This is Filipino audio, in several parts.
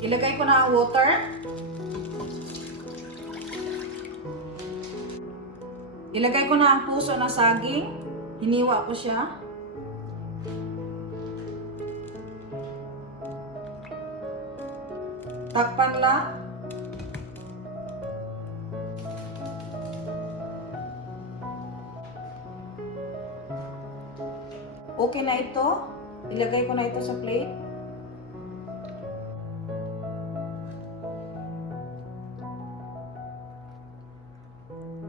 Ilagay ko na ang water. Ilagay ko na ang puso ng saging. Hiniwa ko siya. Takpan lang. Okay na ito. Ilagay ko na ito sa plate.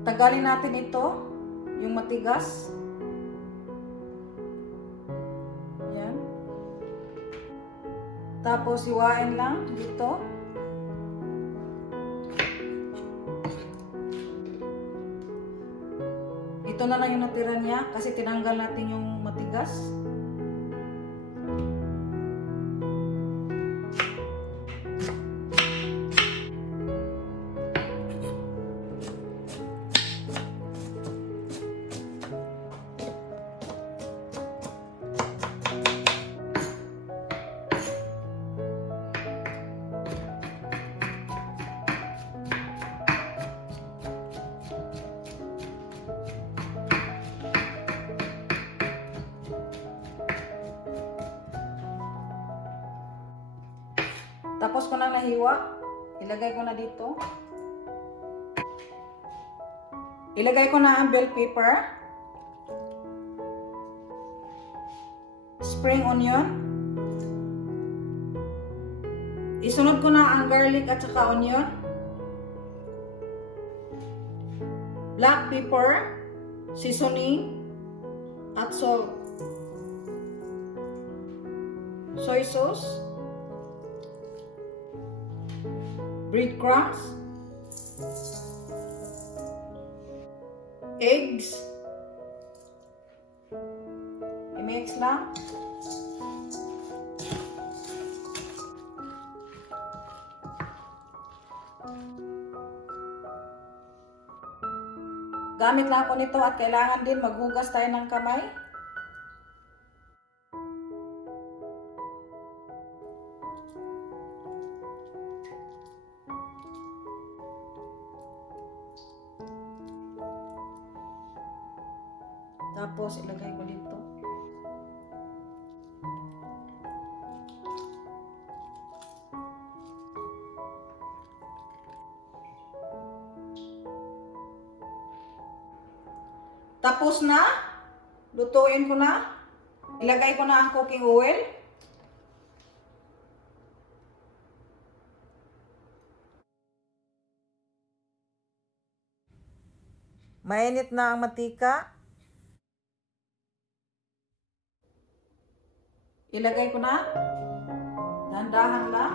Tagalin natin ito, yung matigas. Yan. Tapos hiwain lang dito. Ito na lang yung natira niya kasi tinanggal natin yung matigas. Tapos ko na nahiwa, ilagay ko na dito. Ilagay ko na ang bell pepper, spring onion. Isunod ko na ang garlic at saka onion. Black pepper, seasoning, at salt. Soy sauce. Breadcrumbs, eggs, i-mix lang. Gamit lang ako nito at kailangan din maghugas tayo ng kamay. Tapos ilagay ko dito. Tapos na. Lutuin ko na. Ilagay ko na ang cooking oil. Mainit na ang mantika. Ilagay ko na. Dahan-dahan lang.